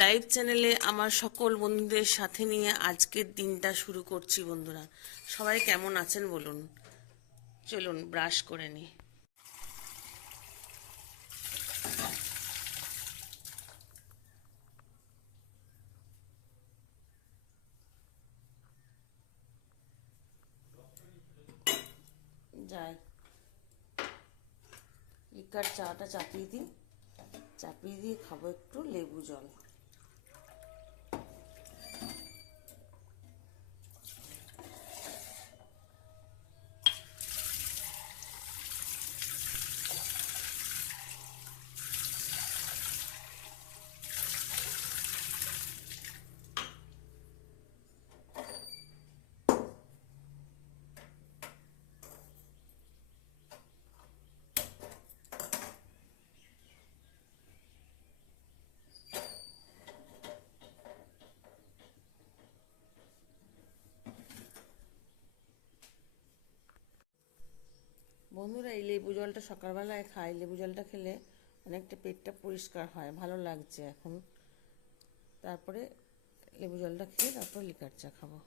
Live চ্যানেলে আমার সকল বন্ধুদের সাথে নিয়ে আজকের দিনটা শুরু করছি। বন্ধুরা সবাই কেমন আছেন বলুন। চলুন ব্রাশ করে নিই। যাই লিকার চাটা চাপিয়ে দিই, চাপিয়ে দিয়ে খাবো একটু লেবু জল। বন্ধুরা এই লেবু জলটা সকালবেলায় খাই, লেবু জলটা খেলে অনেকটা পেটটা পরিষ্কার হয়, ভালো লাগছে এখন। তারপরে লেবু জলটা খেয়ে তারপর লিকার চা খাবো।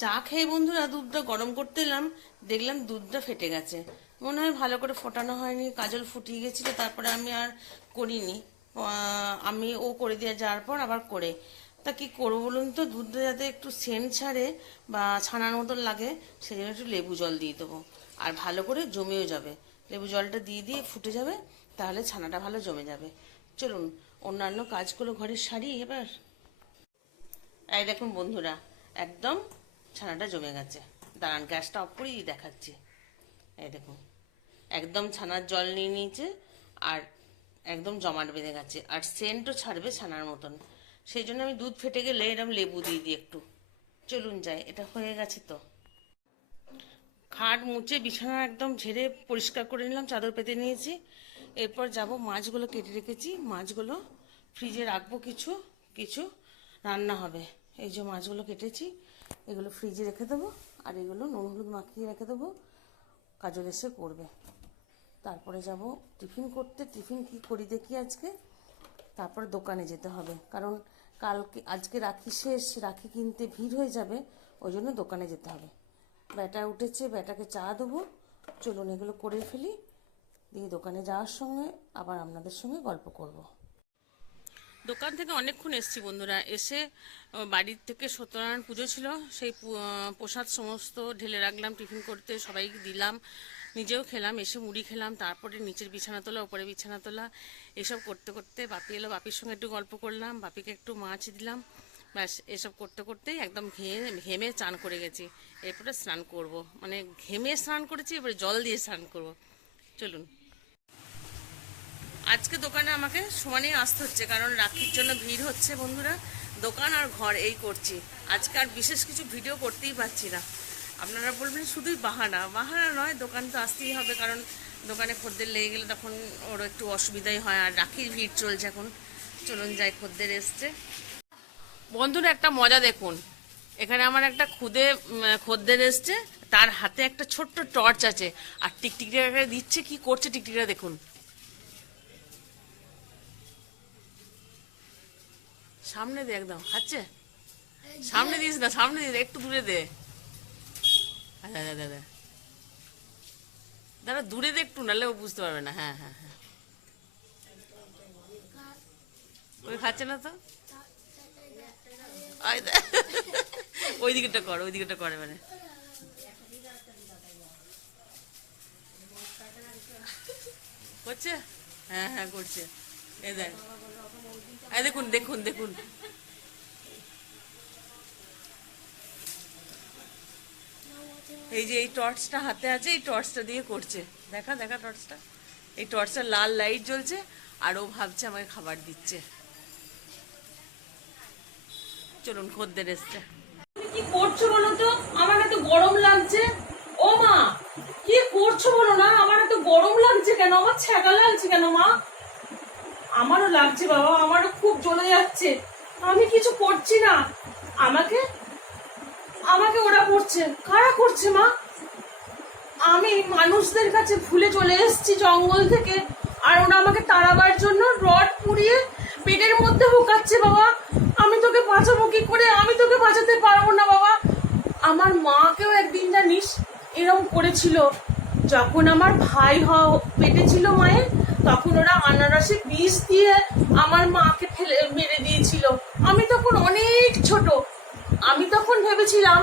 চা খেয়ে বন্ধুরা দুধটা গরম করতে এলাম, দেখলাম দুধটা ফেটে গেছে। মনে হয় ভালো করে ফোটানো হয়নি, কাজল ফুটিয়ে গেছিলো, তারপরে আমি আর করিনি। আমি ও করে দিয়ে যাওয়ার পর আবার করে তা কি করবো বলুন তো, দুধটা যাতে একটু সেন্ট ছাড়ে বা ছানার মতন লাগে সেই জন্য একটু লেবু জল দিয়ে দেবো, আর ভালো করে জমেও যাবে। লেবু জলটা দিয়ে দিয়ে ফুটে যাবে, তাহলে ছানাটা ভালো জমে যাবে। চলুন অন্যান্য কাজগুলো ঘরে সারি এবার। এই দেখুন বন্ধুরা, একদম ছানাটা জমে গেছে। দাঁড়ান গ্যাসটা অফ করেই দেখাচ্ছি। এই দেখুন একদম ছানার জল নিয়ে নিয়েছে, আর একদম জমাট বেঁধে গেছে, আর সেন্টও ছাড়বে ছানার মতন। সেই জন্য আমি দুধ ফেটে গেলে এরকম লেবু দিয়ে দিই একটু। চলুন যাই, এটা হয়ে গেছে তো। খাট মুছে বিছানা একদম ঝেড়ে পরিষ্কার করে নিলাম, চাদর পেতে নিয়েছি। এরপর যাব, মাছগুলো কেটে রেখেছি, মাছগুলো ফ্রিজে রাখবো, কিছু কিছু রান্না হবে। এই যে মাছগুলো কেটেছি, এগুলো ফ্রিজে রেখে দেবো, আর এগুলো নুন হলুদ মাখিয়ে রেখে দেবো, কাজল এসে করবে। তারপরে যাব টিফিন করতে। টিফিন কি করি দেখি আজকে। তারপরে দোকানে যেতে হবে, কারণ আজকে রাখি শেষ, রাখি কিনতে ভিড় হয়ে যাবে, ওই জন্য দোকানে যেতে হবে। ব্যাটা উঠেছে, ব্যাটাকে চা দেবো। চলুন এগুলো করে ফেলি, দিয়ে দোকানে যাওয়ার সঙ্গে আবার আপনাদের সঙ্গে গল্প করব। দোকান থেকে অনেকক্ষণ এসছি বন্ধুরা, এসে বাড়ির থেকে সত্যনারায়ণ পুজো ছিল, সেই প্রসাদ সমস্ত ঢেলে রাখলাম টিফিন করতে, সবাইকে দিলাম, নিজেও খেলাম, এসে মুড়ি খেলাম। তারপরে নিচের বিছানা তোলা, ওপরে বিছানা তোলা, এসব করতে করতে বাপি এলো, বাপির সঙ্গে একটু গল্প করলাম, বাপিকে একটু মাছ দিলাম। ব্যাস এসব করতে করতেই একদম ঘেমে চান করে গেছি। এরপরে স্নান করব, মানে ঘেমে স্নান করেছি, এবারে জল দিয়ে স্নান করব। চলুন। আজকে দোকানে আমাকে সমানেই আসতে হচ্ছে, কারণ রাখির জন্য ভিড় হচ্ছে বন্ধুরা। দোকান আর ঘর এই করছি আজকে, আর বিশেষ কিছু ভিডিও করতেই পারছি না। আপনারা বলবেন শুধুই বাহানা, বাহানা নয়, দোকান তো আসতেই হবে, কারণ দোকানে খদ্দের লেগে গেলে তখন ওর একটু অসুবিধাই হয়, আর রাখির ভিড় চলছে এখন। চলুন যাই, খদ্দের এসছে। বন্ধুরা একটা মজা দেখুন, এখানে আমার একটা খদ্দের এসছে, তার হাতে একটা ছোট্ট টর্চ আছে, আর টিকটিকিটা দিচ্ছে, কি করছে টিকটিকিটা দেখুন। সামনে দে, একদম খাচ্ছে, সামনে দিস না, সামনে দিস, একটু দূরে দে। দাদা দাদা দূরে দে একটু, নাহলে ও বুঝতে পারবে না। হ্যাঁ হ্যাঁ হ্যাঁ, ওই খাচ্ছে না তো, ওই দিকেটা কর, ওই দিকেটা করে, মানে করছে। হ্যাঁ হ্যাঁ করছে, এই দেখ, এই দেখুন দেখুন দেখুন। এই যে এই টর্চটা হাতে আছে, এই টর্চটা দিয়ে করছে, দেখা দেখা টর্চটা, এই টর্চটা লাল লাইট জ্বলছে, আর ও ভাবছে আমাকে খাবার দিচ্ছে। চলুন খদ্দের এসছে। কি করছো বলো তো, আমার এত গরম লাগছে। ও মা, কি করছো বলো না, আমার এত গরম লাগছে কেন, আমার ছ্যাঁকা লাগছে কেন মা? আমারও লাগছে বাবা, আমারও খুব জ্বলে যাচ্ছে, আমি কিছু করছি না। আমাকে আমাকে ওরা করছে, কারা করছে মা? আমি মানুষদের কাছে ভুলে চলে এসেছি জঙ্গল থেকে, আর ওরা আমাকে তাড়াবার জন্য রড পুড়িয়ে পেটের মধ্যে যাচ্ছে বাবা, আমি তোকে বাঁচাবো কি করে? আমি তোকে বাঁচাতে পারবো না বাবা। আমার মাকেও একদিন জানিস এরকম করেছিল, যখন আমার ভাই পেটে ছিল মায়ের, তখন ওরা আনারসে বিষ দিয়ে আমার মাকে ফেলে মেরে দিয়েছিল। আমি তখন অনেক ছোট, আমি তখন ভেবেছিলাম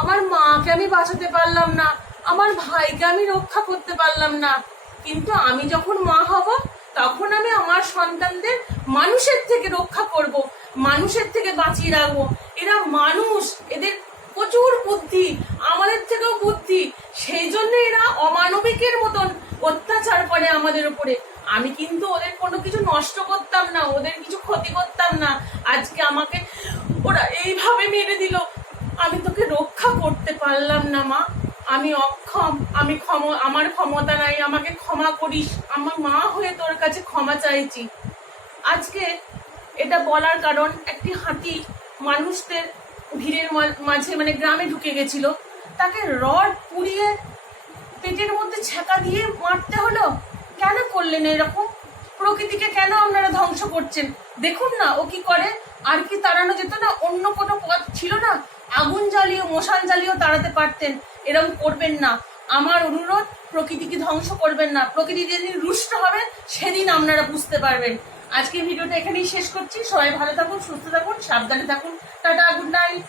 আমার মাকে আমি বাঁচাতে পারলাম না, আমার ভাইকে আমি রক্ষা করতে পারলাম না, কিন্তু আমি যখন মা হব তখন আমি আমার সন্তানদের মানুষের থেকে রক্ষা করব, মানুষের থেকে বাঁচিয়ে রাখবো। এরা মানুষ, এদের প্রচুর বুদ্ধি, আমাদের থেকেও বুদ্ধি, সেই জন্য এরা অমানবিকের মতন অত্যাচার করে আমাদের উপরে। আমি কিন্তু ওদের কোনো কিছু নষ্ট করতাম না, ওদের কিছু ক্ষতি করতাম না, আজকে আমাকে ওরা এইভাবে মেরে দিল। আমি তোকে রক্ষা করতে পারলাম না মা, আমি অক্ষম, আমার ক্ষমতা নাই, আমাকে ক্ষমা করিস, আমার মা হয়ে তোর কাছে ক্ষমা চাইছি। আজকে এটা বলার কারণ, একটি হাতি মানুষদের ভিড়ের মাঝে মানে গ্রামে ঢুকে গেছিল, তাকে রড পুড়িয়ে পেটের মধ্যে ছ্যাঁকা দিয়ে মারতে হলো। কেন করলেন এরকম? প্রকৃতিকে কেন আপনারা ধ্বংস করছেন? দেখুন না ও কি করে। আর কি তাড়ানো যেত না? অন্য কোনো পথ ছিল না? আগুন জ্বালিয়ে মশাল জ্বালিয়েও তাড়াতে পারতেন। এরকম করবেন না, আমার অনুরোধ, প্রকৃতিকে ধ্বংস করবেন না। প্রকৃতি যেদিন রুষ্ট হবে সেদিন আপনারা বুঝতে পারবেন। আজকে ভিডিওটা এখানেই শেষ করছি। সবাই ভালো থাকুন, সুস্থ থাকুন, সাবধানে থাকুন। Tata, good night.